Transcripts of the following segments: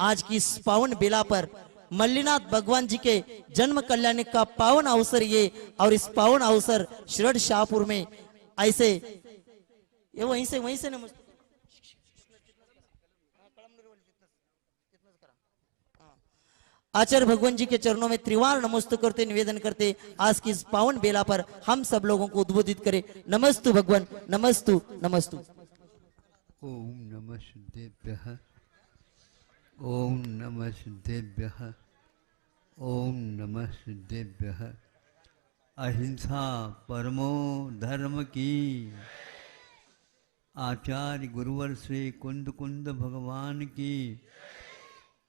आज की इस पावन बेला पर मल्लीनाथ भगवान जी के जन्म कल्याण का पावन अवसर ये, और इस पावन अवसर शिरड शाहपुर में ऐसे ये वहीं से नमस्ते आचार्य भगवान जी के चरणों में त्रिवार नमस्ते करते निवेदन करते आज की इस पावन बेला पर हम सब लोगों को उद्बोधित करें। नमस्तु भगवान, नमस्तु नमस्तु। ओम नमः सिद्धेभ्यः, ओम नमः सिद्धेभ्यः, ओम नमः सिद्धेभ्यः। अहिंसा परमो धर्म की। आचार्य गुरुवर श्री कुंद कुंद भगवान की।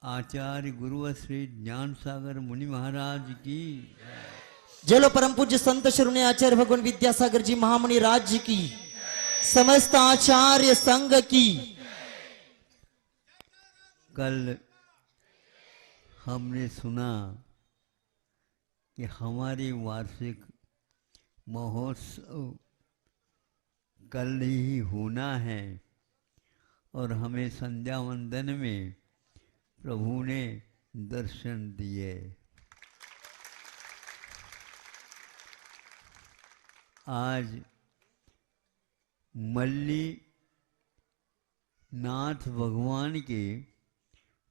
आचार्य गुरुवर श्री ज्ञान सागर मुनि महाराज की। जलो परम पूज्य संत शिरोमणि आचार्य भगवान विद्यासागर जी महामुनि राज्य की, समस्त आचार्य संघ की। कल हमने सुना कि हमारी वार्षिक महोत्सव कल ही होना है और हमें संध्या वंदन में प्रभु ने दर्शन दिए। आज मल्ली नाथ भगवान के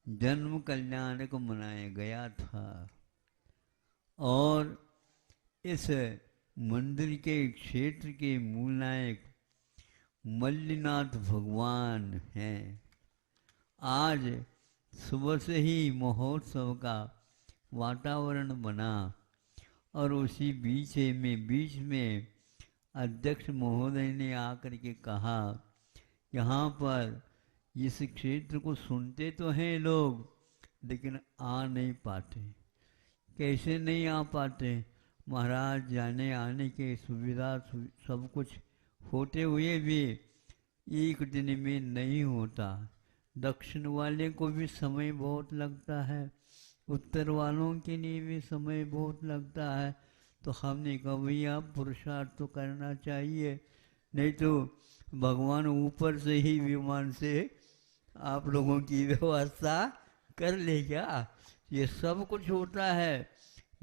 जन्म कल्याण को मनाया गया था और इस मंदिर के क्षेत्र के मूल नायक मल्लीनाथ भगवान हैं। आज सुबह से ही महोत्सव का वातावरण बना और उसी बीच में अध्यक्ष महोदय ने आकर के कहा, यहाँ पर इस क्षेत्र को सुनते तो हैं लोग लेकिन आ नहीं पाते। कैसे नहीं आ पाते महाराज? जाने आने के सुविधा सब कुछ होते हुए भी एक दिन में नहीं होता। दक्षिण वाले को भी समय बहुत लगता है, उत्तर वालों के लिए भी समय बहुत लगता है। तो हमने कहा भैया पुरुषार्थ तो करना चाहिए, नहीं तो भगवान ऊपर से ही विमान से आप लोगों की व्यवस्था कर लेगा। ये सब कुछ होता है,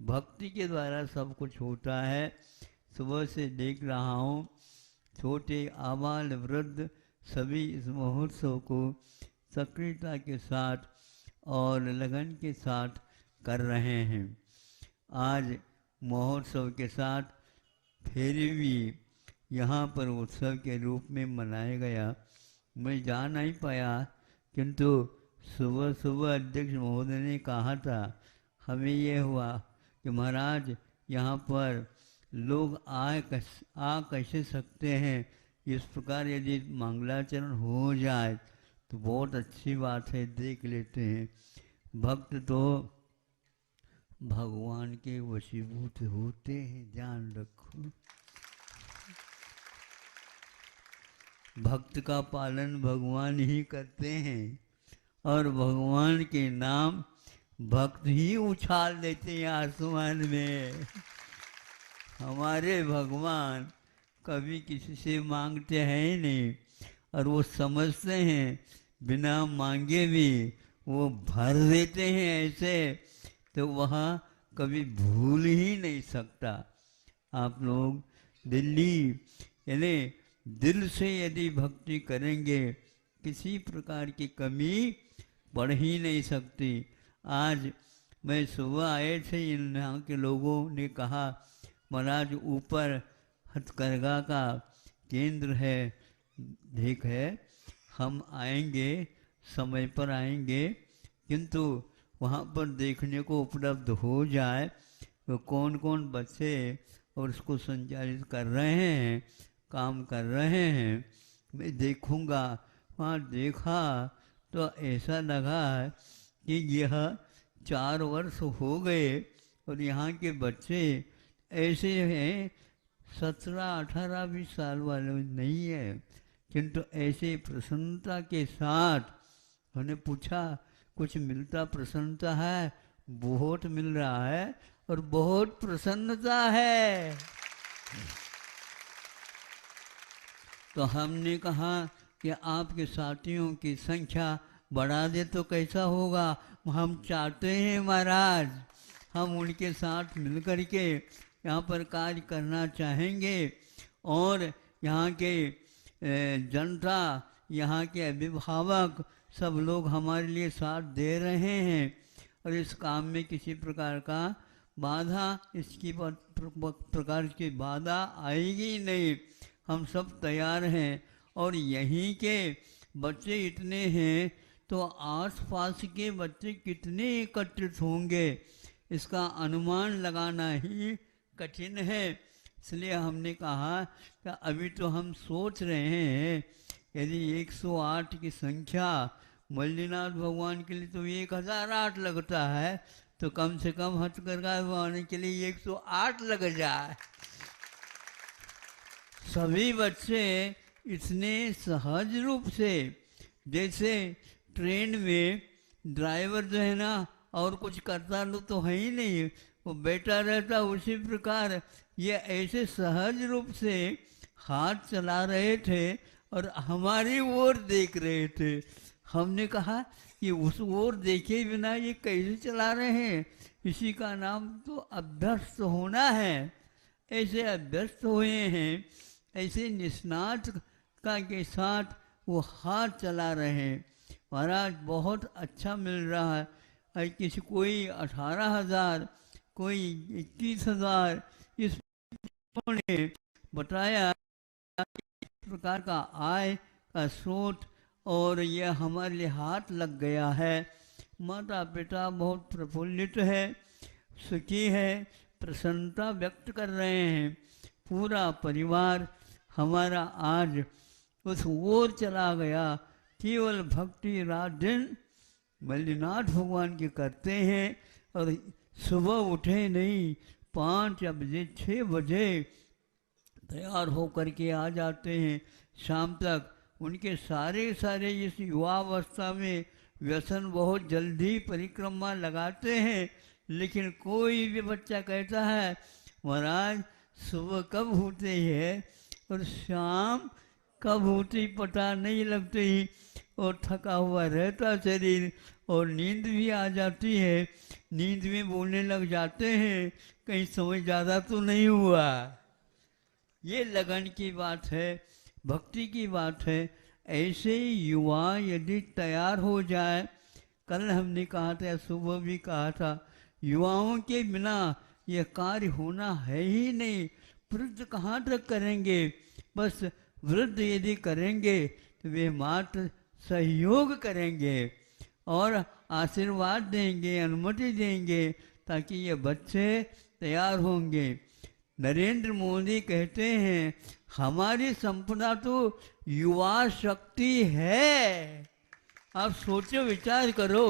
भक्ति के द्वारा सब कुछ होता है। सुबह से देख रहा हूँ छोटे आबाल वृद्ध सभी इस महोत्सव को सक्रियता के साथ और लगन के साथ कर रहे हैं। आज महोत्सव के साथ फेरी भी यहाँ पर उत्सव के रूप में मनाया गया। मैं जा नहीं पाया, किंतु सुबह सुबह अध्यक्ष महोदय ने कहा था, हमें ये हुआ कि महाराज यहाँ पर लोग आ कैसे सकते हैं, इस प्रकार यदि मंगलाचरण हो जाए तो बहुत अच्छी बात है, देख लेते हैं। भक्त तो भगवान के वशीभूत होते हैं, ध्यान रखो। भक्त का पालन भगवान ही करते हैं और भगवान के नाम भक्त ही उछाल देते हैं आसमान में। हमारे भगवान कभी किसी से मांगते हैं ही नहीं और वो समझते हैं बिना मांगे भी वो भर देते हैं ऐसे, तो वहाँ कभी भूल ही नहीं सकता। आप लोग दिल्ली यानी दिल से यदि भक्ति करेंगे किसी प्रकार की कमी पड़ ही नहीं सकती। आज मैं सुबह आए थे, यहाँ के लोगों ने कहा महाराज ऊपर हथकरघा का केंद्र है, ठीक है हम आएंगे, समय पर आएंगे, किंतु वहाँ पर देखने को उपलब्ध हो जाए तो कौन कौन बच्चे और उसको संचालित कर रहे हैं, काम कर रहे हैं, मैं देखूँगा। वहाँ देखा तो ऐसा लगा कि यह 4 वर्ष हो गए और यहाँ के बच्चे ऐसे हैं 17-18 साल वाले नहीं है, किंतु ऐसे प्रसन्नता के साथ उन्हें पूछा कुछ मिलता प्रसन्नता है? बहुत मिल रहा है और बहुत प्रसन्नता है। तो हमने कहा कि आपके साथियों की संख्या बढ़ा दे तो कैसा होगा। हम चाहते हैं महाराज, हम उनके साथ मिल कर के यहाँ पर कार्य करना चाहेंगे और यहाँ के जनता, यहाँ के अभिभावक सब लोग हमारे लिए साथ दे रहे हैं और इस काम में किसी प्रकार का बाधा, इसकी प्रकार की बाधा आएगी नहीं। हम सब तैयार हैं और यहीं के बच्चे इतने हैं तो आसपास के बच्चे कितने एकत्रित होंगे इसका अनुमान लगाना ही कठिन है। इसलिए हमने कहा कि अभी तो हम सोच रहे हैं यदि 108 की संख्या मल्लीनाथ भगवान के लिए तो 1008 लगता है, तो कम से कम हथकरघा बनवाने के लिए 108 लग जाए। सभी बच्चे इतने सहज रूप से, जैसे ट्रेन में ड्राइवर जो है ना और कुछ करता तो है ही नहीं, वो बैठा रहता, उसी प्रकार ये ऐसे सहज रूप से हाथ चला रहे थे और हमारी ओर देख रहे थे। हमने कहा कि उस ओर देखे बिना ये कैसे चला रहे हैं, इसी का नाम तो अभ्यस्त होना है। ऐसे अभ्यस्त हुए हैं, ऐसे निष्णात का के साथ वो हाथ चला रहे हैं। महाराज बहुत अच्छा मिल रहा है। और किसी कोई 18,000, कोई 21,000, इस ने बताया इस प्रकार का आय का स्रोत और यह हमारे लिए हाथ लग गया है। माता पिता बहुत प्रफुल्लित है, सुखी है, प्रसन्नता व्यक्त कर रहे हैं। पूरा परिवार हमारा आज उस ओर चला गया। केवल भक्ति रात दिन मल्लीनाथ भगवान की करते हैं और सुबह उठे नहीं, 5 बजे 6 बजे तैयार होकर के आ जाते हैं। शाम तक उनके सारे इस युवावस्था में व्यसन बहुत जल्दी परिक्रमा लगाते हैं, लेकिन कोई भी बच्चा कहता है महाराज सुबह कब होते है और शाम कब होती पता नहीं लगती और थका हुआ रहता शरीर और नींद भी आ जाती है। नींद में बोलने लग जाते हैं, कहीं समय ज़्यादा तो नहीं हुआ। ये लगन की बात है, भक्ति की बात है। ऐसे युवा यदि तैयार हो जाए, कल हमने कहा था, सुबह भी कहा था, युवाओं के बिना यह कार्य होना है ही नहीं। वृद्ध कहाँ तक करेंगे? बस वृद्ध यदि करेंगे तो वे मात्र सहयोग करेंगे और आशीर्वाद देंगे, अनुमति देंगे, ताकि ये बच्चे तैयार होंगे। नरेंद्र मोदी कहते हैं हमारी संपदा तो युवा शक्ति है। आप सोचो, विचार करो,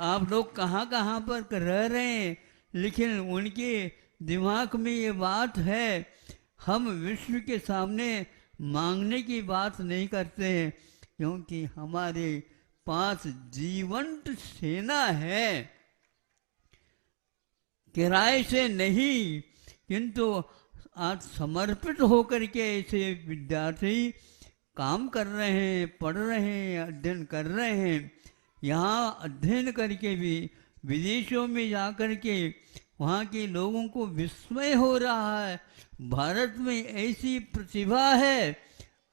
आप लोग कहाँ कहाँ पर रह रहे हैं, लेकिन उनके दिमाग में ये बात है। हम विश्व के सामने मांगने की बात नहीं करते हैं, क्योंकि हमारे पास जीवंत सेना है। किराए से नहीं, किंतु आज समर्पित होकर के ऐसे विद्यार्थी काम कर रहे हैं, पढ़ रहे हैं, अध्ययन कर रहे हैं। यहाँ अध्ययन करके भी विदेशों में जाकर के वहाँ के लोगों को विस्मय हो रहा है, भारत में ऐसी प्रतिभा है।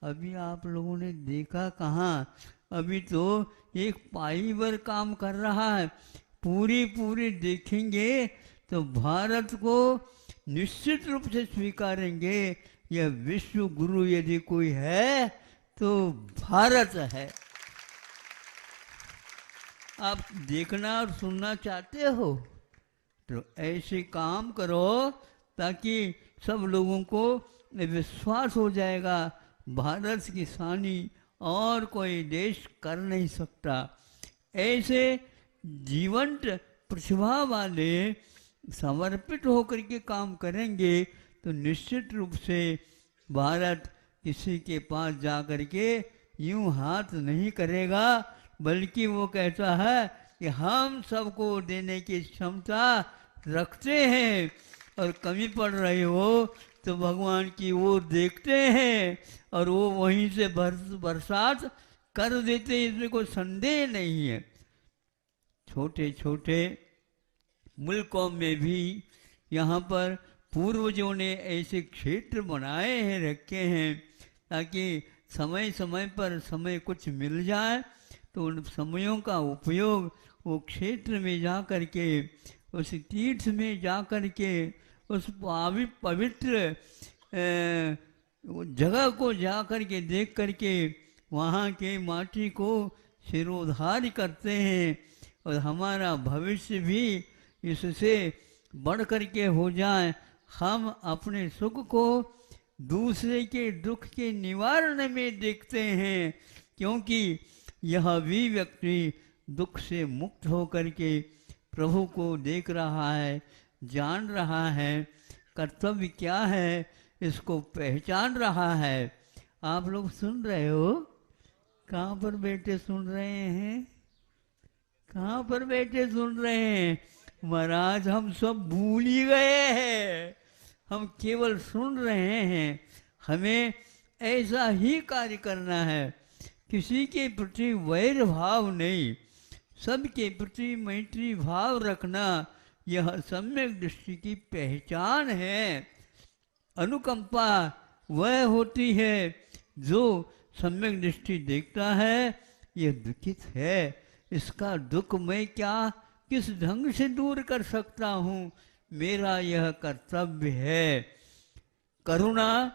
अभी आप लोगों ने देखा कहाँ, अभी तो एक पाईवर काम कर रहा है। पूरी देखेंगे तो भारत को निश्चित रूप से स्वीकारेंगे। यह विश्व गुरु यदि कोई है तो भारत है। आप देखना और सुनना चाहते हो तो ऐसे काम करो ताकि सब लोगों को विश्वास हो जाएगा, भारत की शानी और कोई देश कर नहीं सकता। ऐसे जीवंत प्रतिभा वाले समर्पित होकर के काम करेंगे तो निश्चित रूप से भारत किसी के पास जा कर के यूं हाथ नहीं करेगा, बल्कि वो कहता है कि हम सबको देने की क्षमता रखते हैं और कमी पड़ रही हो तो भगवान की ओर देखते हैं और वो वहीं से बरसात कर देते, इसमें कोई संदेह नहीं है। छोटे छोटे मुल्कों में भी यहाँ पर पूर्वजों ने ऐसे क्षेत्र बनाए हैं, रखे हैं, ताकि समय समय पर समय कुछ मिल जाए तो उन समयों का उपयोग वो क्षेत्र में जा कर के, उस तीर्थ में जा कर के, उस पवित्र जगह को जा कर के देख कर के वहाँ के माटी को सिरोधार्य करते हैं और हमारा भविष्य भी इससे बढ़ कर के हो जाए। हम अपने सुख को दूसरे के दुख के निवारण में देखते हैं, क्योंकि यह भी व्यक्ति दुख से मुक्त हो कर के प्रभु को देख रहा है, जान रहा है, कर्तव्य क्या है इसको पहचान रहा है। आप लोग सुन रहे हो? कहाँ पर बैठे सुन रहे हैं? कहाँ पर बैठे सुन रहे हैं? महाराज हम सब भूल ही गए हैं, हम केवल सुन रहे हैं। हमें ऐसा ही कार्य करना है, किसी के प्रति वैर भाव नहीं, सबके प्रति मैत्री भाव रखना, यह सम्यक दृष्टि की पहचान है। अनुकंपा वह होती है जो सम्यक दृष्टि देखता है यह दुखित है, इसका दुख मैं क्या किस ढंग से दूर कर सकता हूँ, मेरा यह कर्तव्य है। करुणा,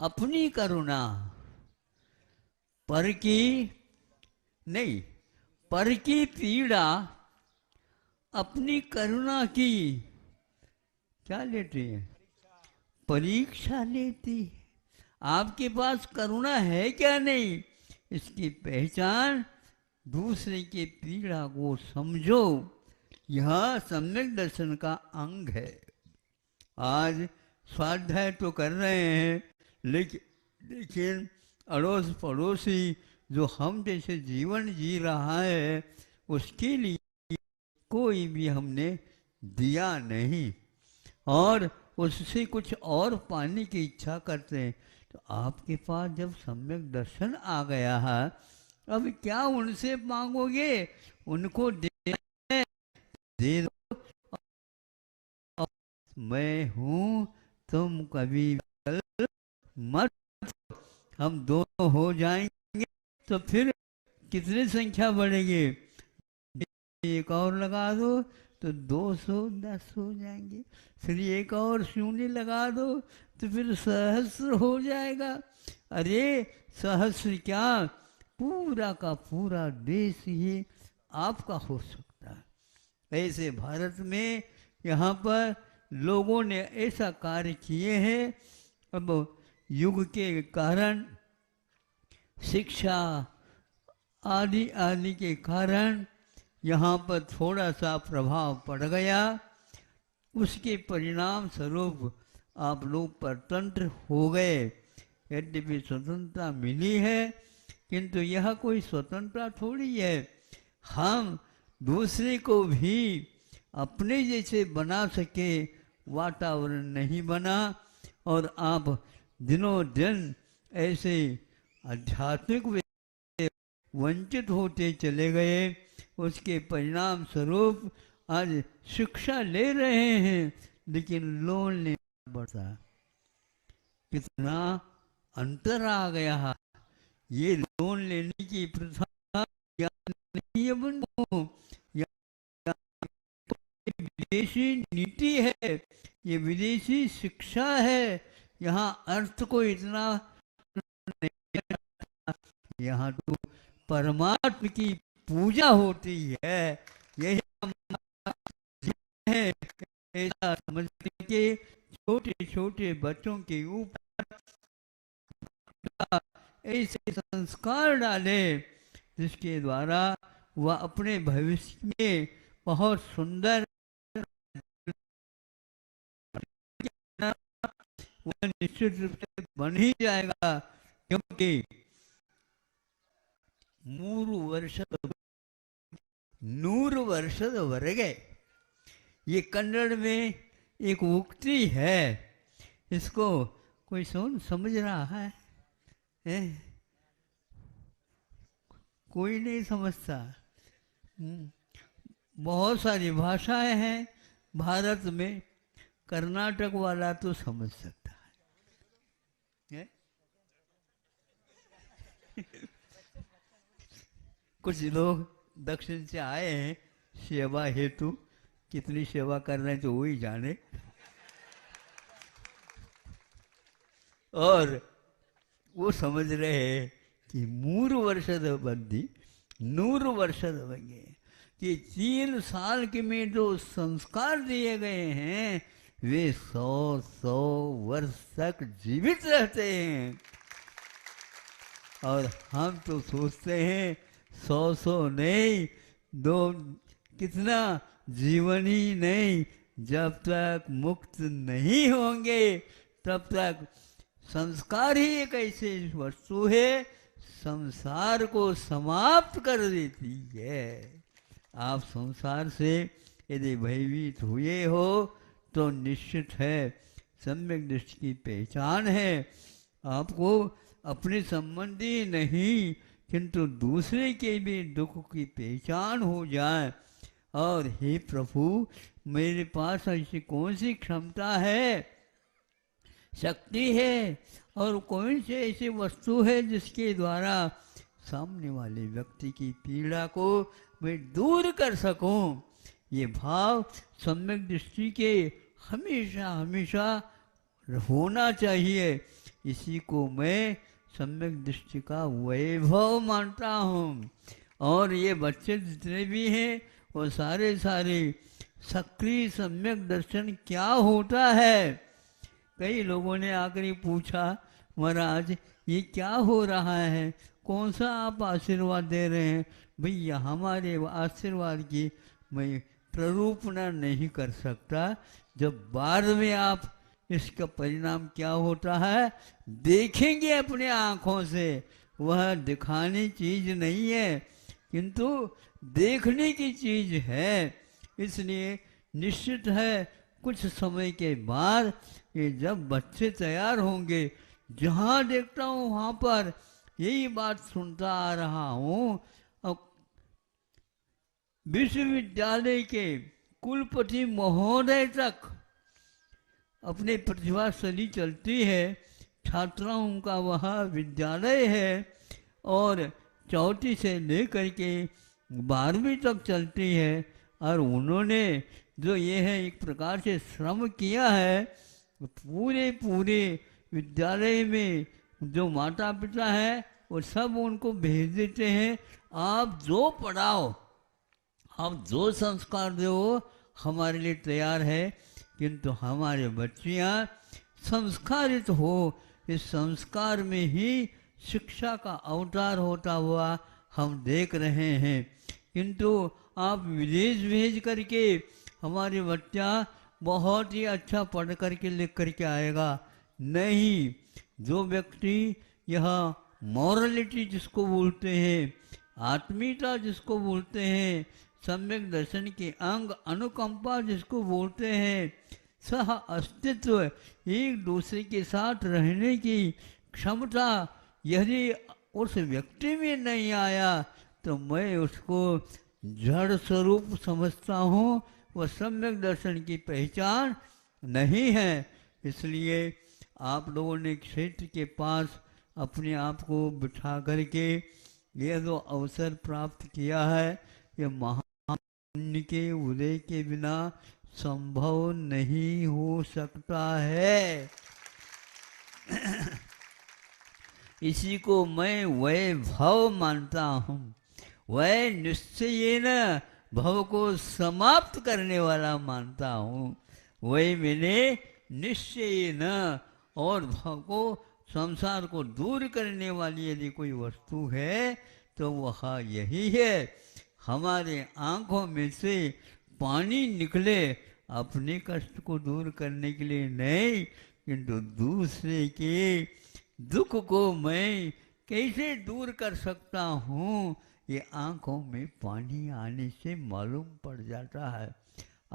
अपनी करुणा, पर की नहीं, पर की पीड़ा अपनी करुणा की क्या लेती है? परीक्षा लेती है। आपके पास करुणा है क्या नहीं, इसकी पहचान दूसरे के पीड़ा को समझो, यह सम्यक दर्शन का अंग है। आज स्वाध्याय तो कर रहे हैं, लेकिन अड़ोस पड़ोसी जो हम जैसे जीवन जी रहा है उसके लिए कोई भी हमने दिया नहीं, और उससे कुछ और पाने की इच्छा करते हैं। तो आपके पास जब सम्यक दर्शन आ गया है, अब क्या उनसे मांगोगे? उनको दे दो। मैं हूँ, तुम कभी मत, हम दोनों हो जाएंगे तो फिर कितनी संख्या बढ़ेगी? एक और लगा दो तो 210 हो जाएंगे, फिर एक और शून्य लगा दो तो फिर सहस्र हो जाएगा। अरे सहस्र क्या, पूरा का पूरा देश ही आपका हो सकता है। ऐसे भारत में यहाँ पर लोगों ने ऐसा कार्य किए हैं। अब युग के कारण, शिक्षा आदि आदि के कारण यहाँ पर थोड़ा सा प्रभाव पड़ गया, उसके परिणाम स्वरूप आप लोग परतंत्र हो गए। यद्यपि स्वतंत्रता मिली है, किंतु यह कोई स्वतंत्रता थोड़ी है। हम दूसरे को भी अपने जैसे बना सके वातावरण नहीं बना, और आप दिनों दिन ऐसे आध्यात्मिक वंचित होते चले गए। उसके परिणाम स्वरूप आज शिक्षा ले रहे हैं, लेकिन लोन नहीं बढ़ता। कितना अंतर आ गया है। ये लोन लेने की प्रथा नहीं है बंधु, विदेशी नीति है, ये विदेशी शिक्षा है। यहाँ अर्थ को इतना नहीं, यहाँ तो परमात्मा की पूजा होती है। यही है, ऐसा समझ के छोटे छोटे बच्चों के ऊपर ऐसे संस्कार डाले जिसके द्वारा वह अपने भविष्य में बहुत सुंदर वह निश्चित रूप से बन ही जाएगा। क्योंकि 100 ವರ್ಷದವರೆಗೆ, ये कन्नड़ में एक उक्ति है, इसको कोई समझ रहा है? कोई नहीं समझता। बहुत सारी भाषाएं हैं भारत में, कर्नाटक वाला तो समझ सकता है? कुछ लोग दक्षिण से आए हैं सेवा हेतु, कितनी सेवा कर रहे हैं तो वही जाने। और वो समझ रहे हैं कि 3 ವರ್ಷದ बंदी 100 ವರ್ಷದ ಬಗ್ಗೆ, कि 3 साल के में जो संस्कार दिए गए हैं वे 100 वर्ष तक जीवित रहते हैं। और हम तो सोचते हैं 100 नहीं, दो कितना जीवन ही नहीं, जब तक मुक्त नहीं होंगे तब तक। संस्कार ही एक ऐसी वस्तु है संसार को समाप्त कर देती है। आप संसार से यदि भयभीत हुए हो तो निश्चित है सम्यक दृष्टि की पहचान है। आपको अपने संबंधी नहीं किंतु दूसरे के भी दुख की पहचान हो जाए। और हे प्रभु, मेरे पास ऐसी कौन सी क्षमता है, शक्ति है, और कौन सी ऐसी वस्तु है जिसके द्वारा सामने वाले व्यक्ति की पीड़ा को मैं दूर कर सकूं। ये भाव सम्यक दृष्टि के हमेशा हमेशा होना चाहिए। इसी को मैं सम्यक दृष्टि का वैभव मानता हूँ। और ये बच्चे जितने भी हैं वो सारे सक्रिय सम्यक दर्शन क्या होता है। कई लोगों ने आकर पूछा, महाराज ये क्या हो रहा है, कौन सा आप आशीर्वाद दे रहे हैं। भैया हमारे आशीर्वाद की मैं प्ररूपणा नहीं कर सकता, जब बाद में आप इसका परिणाम क्या होता है देखेंगे अपने आँखों से। वह दिखाने चीज नहीं है किंतु देखने की चीज है। इसलिए निश्चित है कुछ समय के बाद ये जब बच्चे तैयार होंगे, जहाँ देखता हूँ वहाँ पर यही बात सुनता आ रहा हूँ। अब विश्वविद्यालय के कुलपति महोदय तक अपने प्रतिभाशाली चलती है, छात्राओं का वह विद्यालय है और चौथी से लेकर के 12वीं तक चलती है। और उन्होंने जो ये है एक प्रकार से श्रम किया है, पूरे विद्यालय में जो माता पिता है वो सब उनको भेज देते हैं, आप जो पढ़ाओ, आप जो संस्कार दो हमारे लिए तैयार है। किंतु हमारे बच्चियाँ संस्कारित हो, इस संस्कार में ही शिक्षा का अवतार होता हुआ हम देख रहे हैं। किंतु आप विदेश भेज करके हमारे बच्चा बहुत ही अच्छा पढ़ करके लिख करके आएगा, नहीं। जो व्यक्ति यह मॉरलिटी जिसको बोलते हैं, आत्मीयता जिसको बोलते हैं, सम्यक दर्शन के अंग अनुकंपा जिसको बोलते हैं, सह अस्तित्व, एक दूसरे के साथ रहने की क्षमता यदि उस व्यक्ति में नहीं आया तो मैं उसको जड़ स्वरूप समझता हूँ, वह सम्यक दर्शन की पहचान नहीं है। इसलिए आप लोगों ने क्षेत्र के पास अपने आप को बिठा करके यह जो अवसर प्राप्त किया है, यह महापुण्य के उदय के बिना संभव नहीं हो सकता है। इसी को मैं वैभव मानता हूँ। वै निश्चयेन भव को समाप्त करने वाला मानता हूँ। वही मैंने निश्चयेन, और भव को संसार को दूर करने वाली यदि कोई वस्तु है तो वह यही है। हमारे आँखों में से पानी निकले अपने कष्ट को दूर करने के लिए नहीं, किंतु दूसरे के दुख को मैं कैसे दूर कर सकता हूँ, ये आँखों में पानी आने से मालूम पड़ जाता है।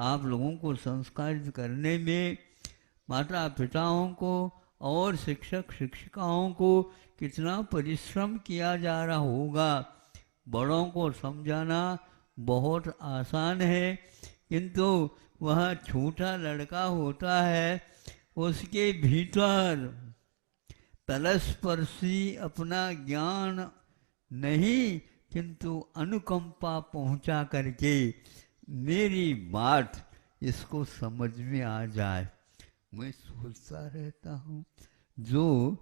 आप लोगों को संस्कारित करने में माता पिताओं को और शिक्षक शिक्षिकाओं को कितना परिश्रम किया जा रहा होगा। बड़ों को समझाना बहुत आसान है, किंतु वह छोटा लड़का होता है, उसके भीतर परस्पर्शी अपना ज्ञान नहीं किंतु अनुकंपा पहुंचा करके मेरी बात इसको समझ में आ जाए। मैं सोचता रहता हूँ, जो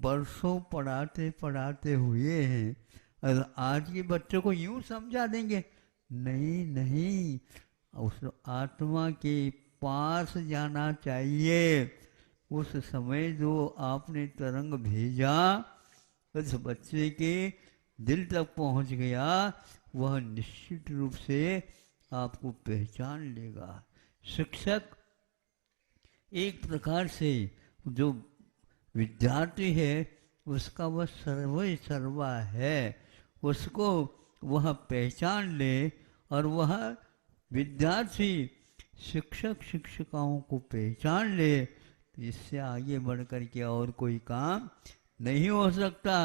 बरसों पढ़ाते पढ़ाते हुए हैं, और आज के बच्चों को यूं समझा देंगे, नहीं नहीं, उस आत्मा के पास जाना चाहिए। उस समय जो आपने तरंग भेजा उस बच्चे के दिल तक पहुंच गया, वह निश्चित रूप से आपको पहचान लेगा। शिक्षक एक प्रकार से जो विद्यार्थी है उसका वह सर्वा है, उसको वह पहचान ले, और वह विद्यार्थी शिक्षक शिक्षिकाओं को पहचान ले, तो इससे आगे बढ़ कर के और कोई काम नहीं हो सकता।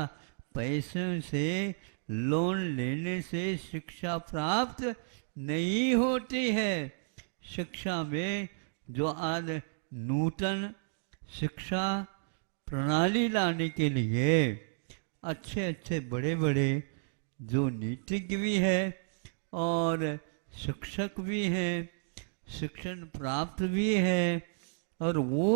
पैसे से, लोन लेने से शिक्षा प्राप्त नहीं होती है। शिक्षा में जो आज नूतन शिक्षा प्रणाली लाने के लिए अच्छे अच्छे बड़े बड़े जो नीतिज्ञ भी है और शिक्षक भी हैं, शिक्षण प्राप्त भी है, और वो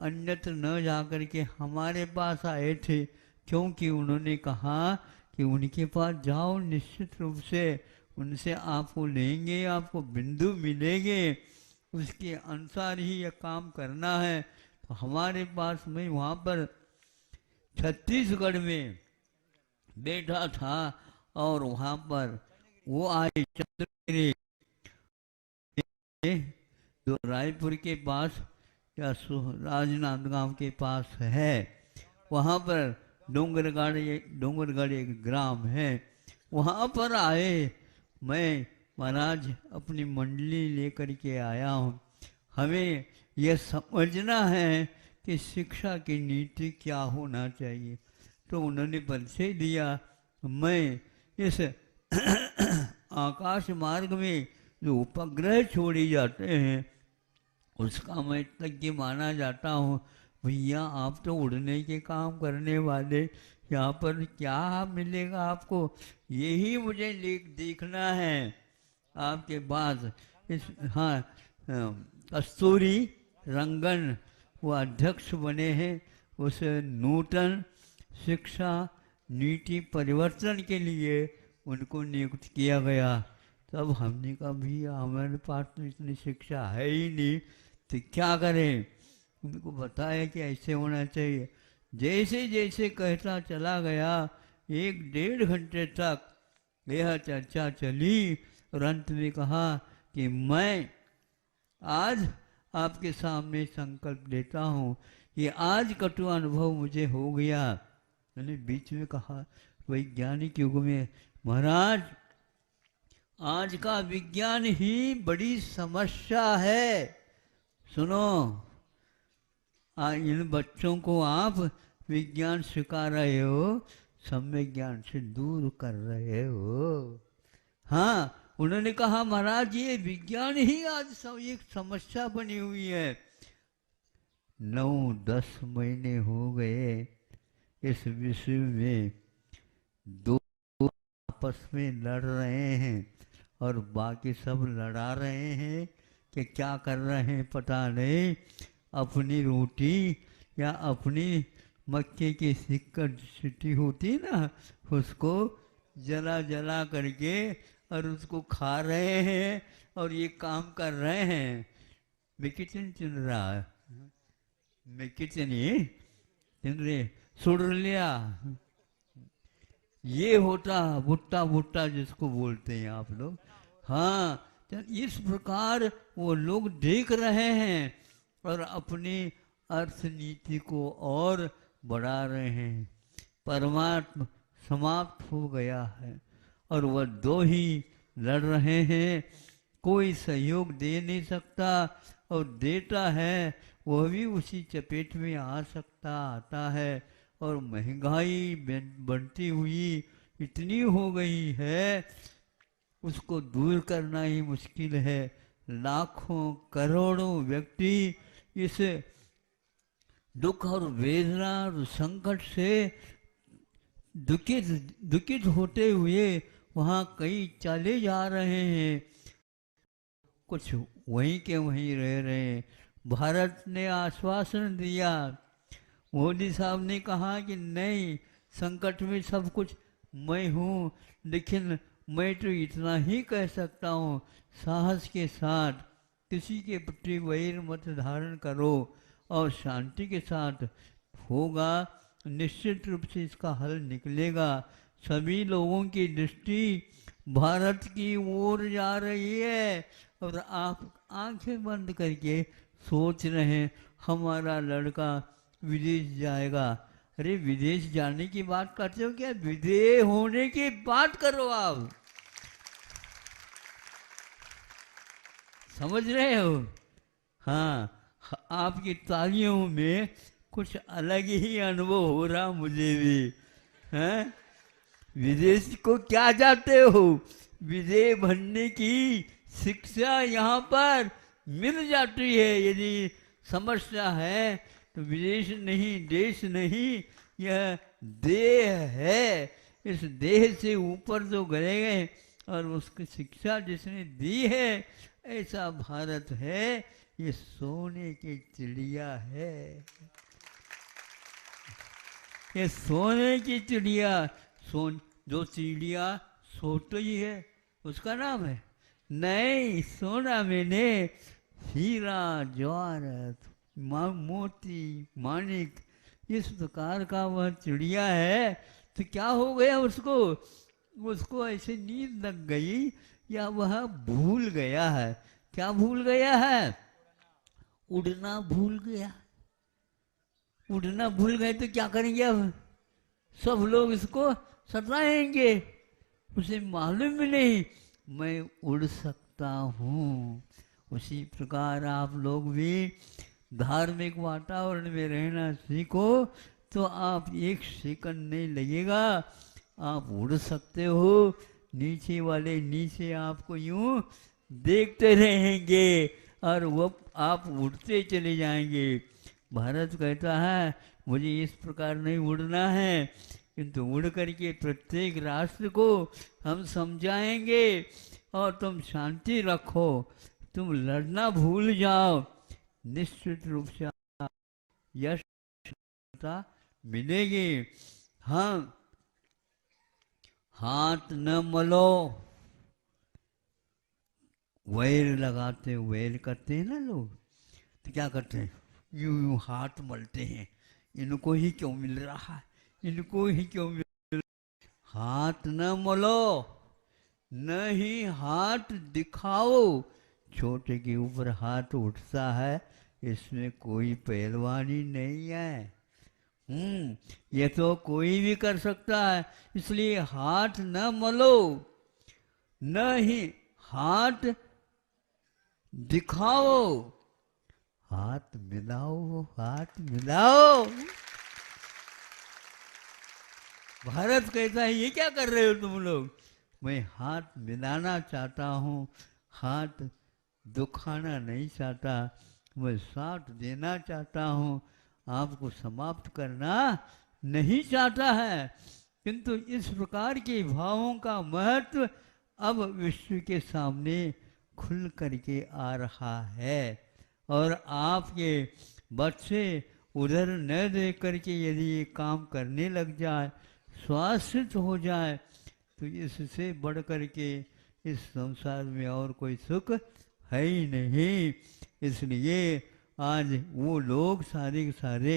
अन्यत्र न जाकर के हमारे पास आए थे, क्योंकि उन्होंने कहा कि उनके पास जाओ, निश्चित रूप से उनसे आपको लेंगे, आपको बिंदु मिलेंगे, उसके अनुसार ही यह काम करना है। तो हमारे पास में वहाँ पर छत्तीसगढ़ में बैठा था, और वहाँ पर वो आए चंद्रगिरी, जो रायपुर के पास या राजनांदगांव के पास है, वहाँ पर डोंगरगढ़ एक ग्राम है, वहाँ पर आए। मैं महाराज अपनी मंडली लेकर के आया हूँ, हमें यह समझना है कि शिक्षा की नीति क्या होना चाहिए। तो उन्होंने परिचय दिया। मैं इस आकाश मार्ग में जो उपग्रह छोड़े जाते हैं उसका मैं तज्ञ माना जाता हूँ। भैया आप तो उड़ने के काम करने वाले, यहाँ पर क्या मिलेगा आपको, यही मुझे देखना है आपके पास। इस हाँ, कस्तूरी रंगन वो अध्यक्ष बने हैं उस नूतन शिक्षा नीति परिवर्तन के लिए, उनको नियुक्त किया गया। तब हमने कहा भैया हमारे पास तो इतनी शिक्षा है ही नहीं, तो क्या करें। उनको बताया कि ऐसे होना चाहिए। जैसे जैसे कहता चला गया, 1-1.5 घंटे तक यह चर्चा चली, और अंत में कहा कि मैं आज आपके सामने संकल्प लेता हूँ, ये आज कटु अनुभव मुझे हो गया। मैंने बीच में कहा वैज्ञानिक युग में, महाराज आज का विज्ञान ही बड़ी समस्या है। सुनो, इन बच्चों को आप विज्ञान सिखा रहे हो, सम्यक ज्ञान से दूर कर रहे हो। हाँ, उन्होंने कहा महाराज ये विज्ञान ही आज एक समस्या बनी हुई है। 9-10 महीने हो गए इस विषय में, दो आपस में लड़ रहे हैं और बाकी सब लड़ा रहे हैं कि क्या कर रहे हैं पता नहीं। अपनी रोटी या अपनी मक्के की सिट्टी होती ना, उसको जला जला करके और उसको खा रहे हैं और ये काम कर रहे हैं। मैं किचन चुन रहा है, मैं किचन ही चुन रहे, सुड़ लिया। ये होता भुट्टा भुट्टा जिसको बोलते हैं आप लोग। हाँ, तो इस प्रकार वो लोग देख रहे हैं और अपनी अर्थनीति को और बढ़ा रहे हैं। परमात्मा समाप्त हो गया है और वह दो ही लड़ रहे हैं। कोई सहयोग दे नहीं सकता, और देता है वह भी उसी चपेट में आ सकता आता है। और महंगाई बढ़ती हुई इतनी हो गई है उसको दूर करना ही मुश्किल है। लाखों करोड़ों व्यक्ति इस दुख और वेदना और संकट से दुखित दुखित होते हुए वहाँ कई चले जा रहे हैं, कुछ वहीं के वहीं रह रहे हैं। भारत ने आश्वासन दिया, मोदी साहब ने कहा कि नहीं, संकट में सब कुछ मैं हूँ, लेकिन मैं तो इतना ही कह सकता हूँ, साहस के साथ किसी के प्रति वैर मत धारण करो और शांति के साथ होगा, निश्चित रूप से इसका हल निकलेगा। सभी लोगों की दृष्टि भारत की ओर जा रही है और आप आंखें बंद करके सोच रहे हैं हमारा लड़का विदेश जाएगा। अरे विदेश जाने की बात करते हो क्या? विदेश होने की बात करो आप, समझ रहे हो? हाँ, आपकी तालियों में कुछ अलग ही अनुभव हो रहा मुझे भी। हैं? विदेश को क्या जाते हो? विदेश बनने की शिक्षा यहाँ पर मिल जाती है। यदि समस्या है तो विदेश नहीं, देश नहीं, यह देह है। इस देह से ऊपर जो गए गए और उसकी शिक्षा जिसने दी है, ऐसा भारत है, ये सोने की चिड़िया है। ये सोने की चिड़िया, जो चिड़िया सोती है उसका नाम है? नहीं, सोना मैंने हीरा जवाहरात मोती माणिक इस प्रकार का वह चिड़िया है। तो क्या हो गया उसको? उसको ऐसे नींद लग गई या वह भूल गया है। क्या भूल गया है? उड़ना भूल गया। उड़ना भूल गए तो क्या करेंगे? अब सब लोग इसको सताएंगे। उसे मालूम ही नहीं मैं उड़ सकता हूँ। उसी प्रकार आप लोग भी धार्मिक वातावरण में रहना सीखो तो आप एक सेकंड नहीं लगेगा, आप उड़ सकते हो। नीचे वाले नीचे आपको यूं देखते रहेंगे और वो आप उड़ते चले जाएंगे। भारत कहता है मुझे इस प्रकार नहीं उड़ना है, किंतु उड़ करके प्रत्येक राष्ट्र को हम समझाएंगे और तुम शांति रखो, तुम लड़ना भूल जाओ, निश्चित रूप से यश मिलेगी। हाँ, हाथ न मलो, वैर लगाते, वैर करते हैं ना लोग, तो क्या करते हैं? यूं यूं हाथ मलते हैं, इनको ही क्यों मिल रहा है, इनको ही क्यों मिल रहा है। हाथ न मलो, न ही हाथ दिखाओ। छोटे के ऊपर हाथ उठता है, इसमें कोई पहलवानी नहीं है। ये तो कोई भी कर सकता है, इसलिए हाथ न मलो, न ही हाथ दिखाओ, हाथ मिलाओ, हाथ मिलाओ। भारत कहता है ये क्या कर रहे हो तुम लोग? मैं हाथ मिलाना चाहता हूँ, हाथ दुखाना नहीं चाहता, मैं साथ देना चाहता हूँ, आपको समाप्त करना नहीं चाहता है। किंतु इस प्रकार के भावों का महत्व अब विश्व के सामने खुल करके आ रहा है और आपके बच्चे उधर न देख करके यदि ये काम करने लग जाए, स्वास्थ्य हो जाए, तो इससे बढ़ करके इस संसार में और कोई सुख है ही नहीं। इसलिए आज वो लोग सारे के सारे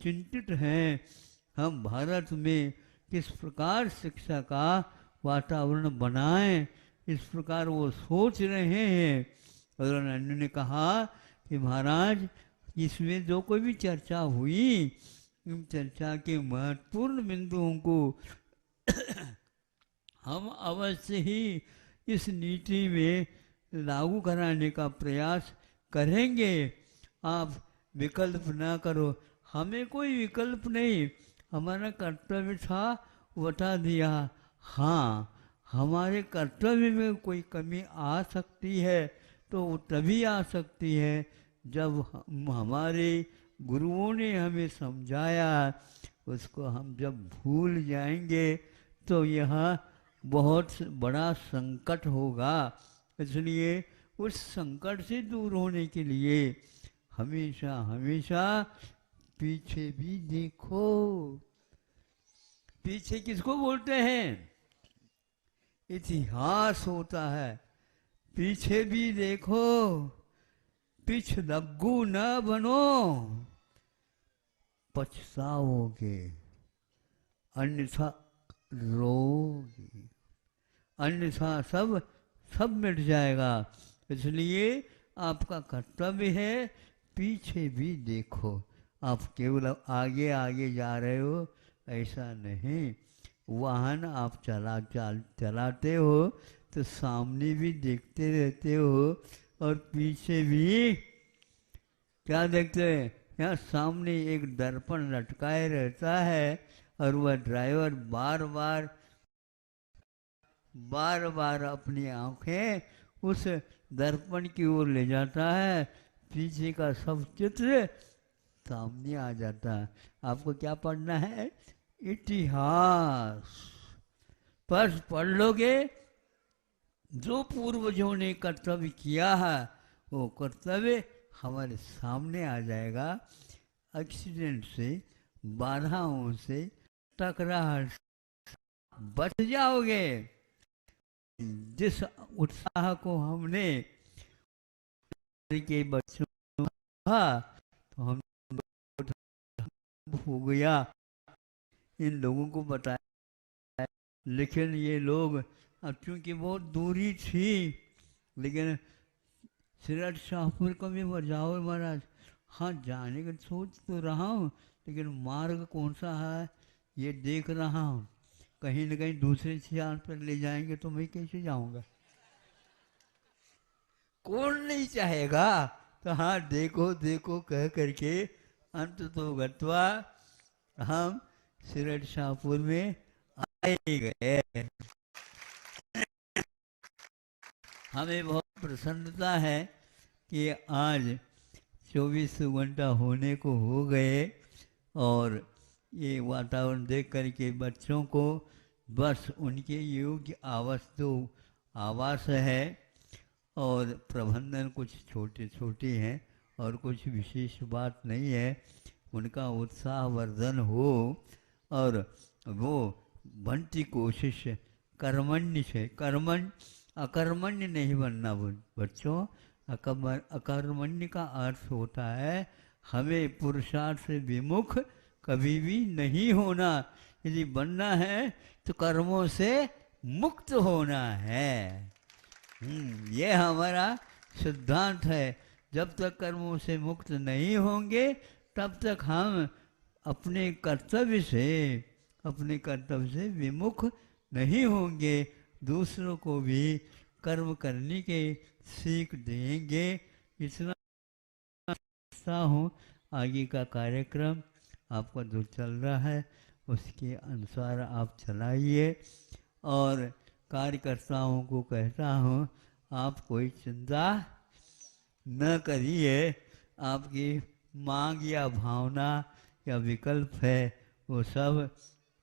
चिंतित हैं, हम भारत में किस प्रकार शिक्षा का वातावरण बनाएं, इस प्रकार वो सोच रहे हैं। और उन्होंने कहा कि महाराज इसमें जो कोई भी चर्चा हुई, इन चर्चा के महत्वपूर्ण बिंदुओं को हम अवश्य ही इस नीति में लागू कराने का प्रयास करेंगे। आप विकल्प ना करो, हमें कोई विकल्प नहीं, हमारा कर्तव्य था बता दिया। हाँ, हमारे कर्तव्य में कोई कमी आ सकती है तो वो तभी आ सकती है जब हमारे गुरुओं ने हमें समझाया, उसको हम जब भूल जाएंगे तो यह बहुत बड़ा संकट होगा। इसलिए उस संकट से दूर होने के लिए हमेशा हमेशा पीछे भी देखो। पीछे किसको बोलते हैं? इतिहास होता है। पीछे भी देखो, पिछ लग्गू न बनो, पछताओगे, अन्यथा रोगे, अन्यथा सब सब मिट जाएगा। इसलिए आपका कर्तव्य है पीछे भी देखो। आप केवल आगे आगे जा रहे हो ऐसा नहीं। वाहन आप चलाते हो तो सामने भी देखते रहते हो और पीछे भी क्या देखते हैं? यहाँ सामने एक दर्पण लटकाए रहता है और वह ड्राइवर बार बार अपनी आंखें उस दर्पण की ओर ले जाता है। पीछे का सब चित्र सामने आ जाता है। आपको क्या पढ़ना है? इतिहास। बस पढ़ लोगे, जो पूर्वजों ने कर्तव्य किया है वो कर्तव्य हमारे सामने आ जाएगा। एक्सीडेंट से, बाधाओं से, टकराहट बच जाओगे। जिस उत्साह को हमने के बच्चों का तो हम हो गया इन लोगों को बताया, लेकिन ये लोग अब चूंकि बहुत दूरी थी, लेकिन सिरठ शाहपुर को भी जाओ महाराज। हाँ, जाने का सोच तो रहा हूँ, लेकिन मार्ग कौन सा है ये देख रहा हूँ। कहीं न कहीं दूसरे स्थान पर ले जाएंगे तो मैं कैसे जाऊंगा? कौन नहीं चाहेगा? तो हाँ, देखो देखो कह करके अंत तो गत्वा हम सिरठ शाहपुर में आए गए। हमें बहुत प्रसन्नता है कि आज 24 घंटा होने को हो गए और ये वातावरण देख करके बच्चों को बस उनके योग्य आवास है और प्रबंधन कुछ छोटे छोटे हैं और कुछ विशेष बात नहीं है। उनका उत्साहवर्धन हो और वो बनती कोशिश कर्मण्य से, अकर्मण्य नहीं बनना बच्चों। अकर्मण्य का अर्थ होता है हमें पुरुषार्थ से विमुख कभी भी नहीं होना। यदि बनना है तो कर्मों से मुक्त होना है। ये हमारा सिद्धांत है। जब तक कर्मों से मुक्त नहीं होंगे तब तक हम अपने कर्तव्य से विमुख नहीं होंगे। दूसरों को भी कर्म करने के सीख देंगे। इतना हूँ। आगे का कार्यक्रम आपका जो चल रहा है उसके अनुसार आप चलाइए और कार्यकर्ताओं को कहता हूँ आप कोई चिंता न करिए। आपकी मांग या भावना या विकल्प है वो सब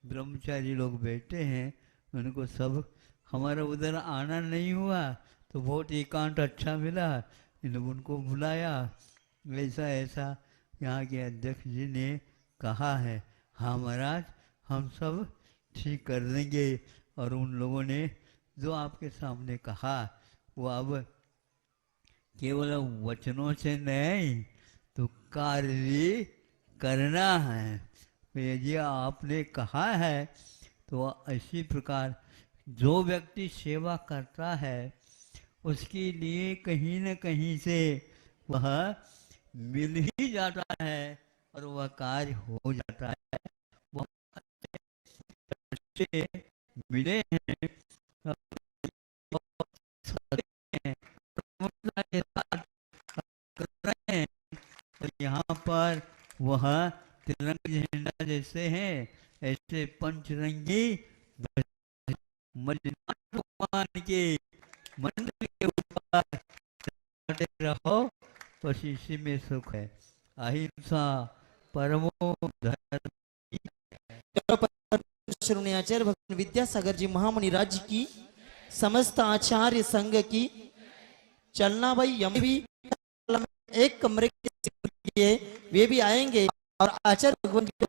ब्रह्मचारी लोग बैठे हैं, उनको सब हमारा उधर आना नहीं हुआ तो बहुत एकांत अच्छा मिला, इन उनको बुलाया। ऐसा ऐसा यहाँ के अध्यक्ष जी ने कहा है। हाँ महाराज, हम सब ठीक कर देंगे। और उन लोगों ने जो आपके सामने कहा वो अब केवल वचनों से नहीं तो कार्य भी करना है। तो यदि आपने कहा है तो इसी प्रकार जो व्यक्ति सेवा करता है उसके लिए कहीं न कहीं से वह मिल ही जाता है और वह कार्य हो जाता है। वह अच्छे मिले हैं के साथ कर रहे हैं और यहाँ पर वह तिरंगा झंडा जैसे हैं ऐसे पंचरंगी मल्लिनाथ भगवान के मंदिर के ऊपर चढ़ते रहो, बस इसी में सुख है। अहिंसा परमो धर्म। श्रोणी आचार्य भगवान विद्यासागर जी महामुनि राज्य की समस्त आचार्य संघ की चलना भाई यम भी एक कमरे के लिए वे भी आएंगे और आचार्य भगवान जी को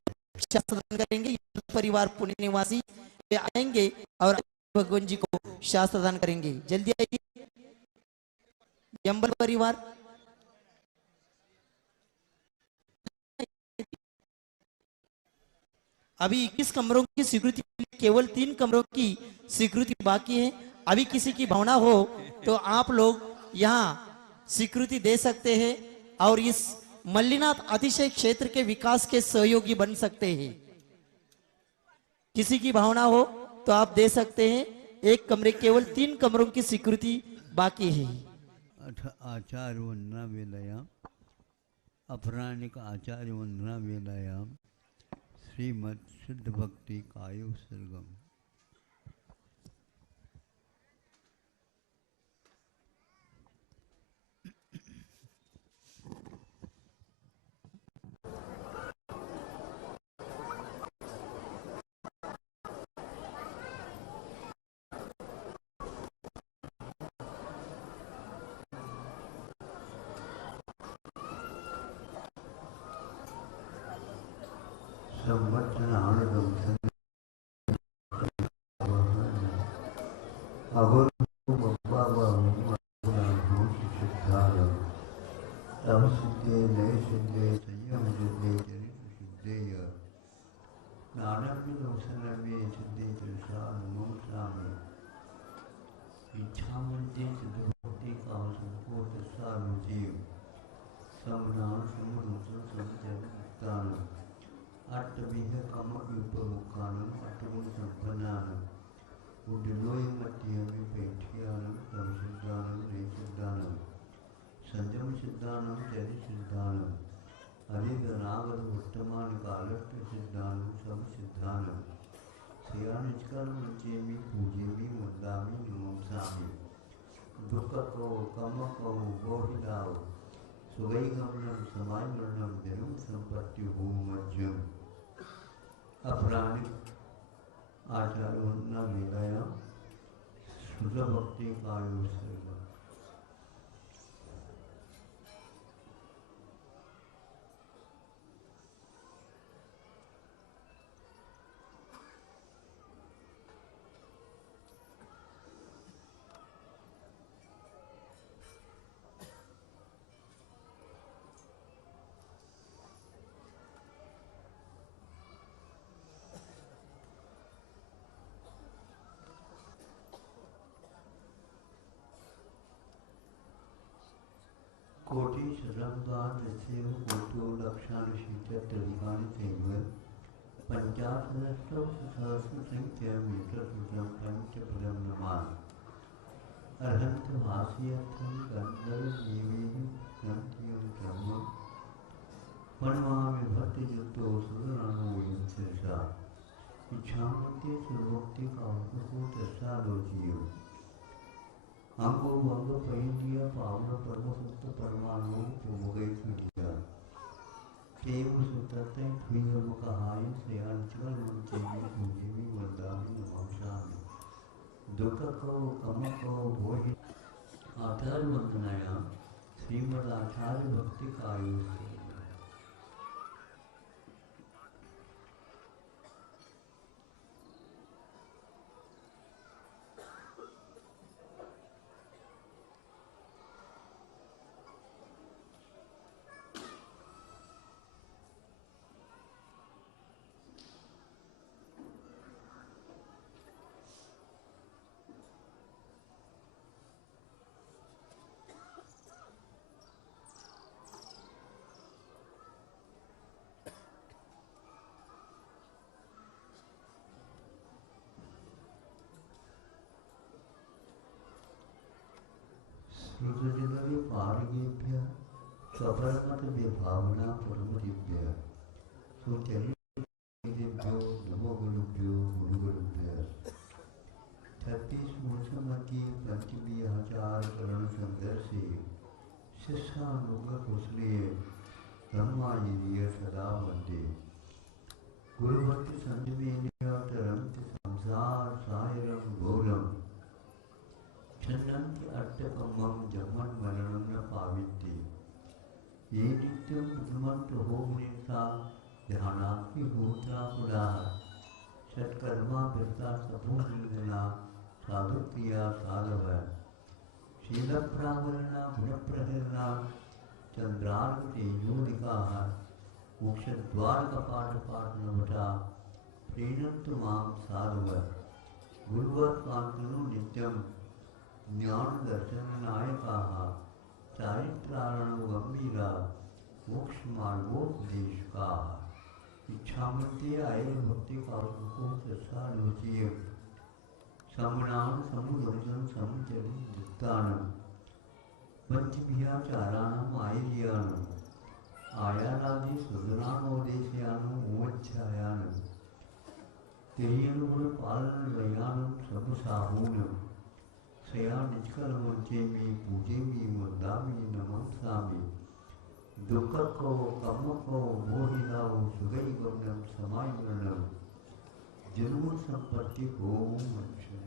शास्त्र दान करेंगे। परिवार पुण्य निवासी वे आएंगे और भगवान जी को शास्त्र दान करेंगे। जल्दी आइए यंबल परिवार। अभी 21 कमरों की स्वीकृति, केवल 3 कमरों की स्वीकृति बाकी है। अभी किसी की भावना हो तो आप लोग यहाँ स्वीकृति दे सकते हैं और इस मल्लिनाथ अतिशय क्षेत्र के विकास के सहयोगी बन सकते हैं। किसी की भावना हो तो आप दे सकते हैं। एक कमरे, केवल 3 कमरों की स्वीकृति बाकी है। आचार्य वंदना वेलायाम अपराणिक आचार्य वंदना वेलायाम श्रीमद शुद्ध भक्ति कायो सर्गम। संजम सिद्धानम चरि सिद्धानम अधिगनागत वर्तमान कालस्त सिद्धानम सब सिद्धानम श्रेयानिष्कर मंचेमी पूजेमी वंदामी नमोसामी दुख को कम को बोहिदाओ सुगई गमनम समाय मरणम जन्म संपत्ति हो मज्जम। अपराणिक आचार्य वंदना वेलाया शुद्ध भक्ति कायो सर्ग। कोटि शरमदान नसेव कोटो लक्षान शीतल त्रिगान सेव पंचाशनस्तव सहस्र संख्या मीटर सुजम पंच पदम नमान अरहंत भाष्यर्थम गंधर्व जीवेहि ग्रंथियम ब्रह्म पणवामि भक्ति युक्तो सुरनो यंससा इच्छामते सर्वोक्ति कामको दशा लोचियो अंगो भंग पहिंदिया पावना परमसुक्त परमाणु मुगई सुटिया केव सुतते फुइंगम कहाय श्रेयांचल मंचेमी पूजेमी वंदामी नमोसामी दुख को कम को बोहि आचार्य वंदनाया श्रीमद आचार्य भक्ति कायो। रुद्रजनवी पारगेभ्य स्वपरमत विभावना परम दिव्य सुचरितेभ्यो नमो करण संदर्शी शिष्यानुग कुशलीय धम्माजीय सदा वंदे गुरुभक्ति संजमेनियतरंति संसार सायरम घोरम छन्नंति अट्टकमम जमन मरणं न पावित्ति ये नित्यं बुद्धमंत हो मुनिता ध्यानात्मि होता पुराः सत्कर्मा विरता सपूर्णना साधु क्रिया साधव शील प्रावरणा गुण प्रहरणा चंद्रार्क तेजोनिका मोक्ष द्वार कपाट पाट नवटा प्रेरंतु माम साधव गुरुवत् कांतनु नित्यम ज्ञान दर्शन नायका चारित्रारण गंभीरा मोक्ष मार्गोपदेशका इच्छामते आय भक्ति कारुको सत्सारोचिय समनान समुदर्शन समचरि दुक्तानम पंचभियाचाराणम आयर्यानम आयारादि सुदनानोदेशयानम ओच्छायानम तेयनुगुण पालन वयानम सब साहूनम सया निष्कल मंचे में पूजे में वंदामी नमस्कामी दुख को कम को मोहिलाओ सुगई गमनम समाय वर्णम जन्म संपत्ति को मनुष्य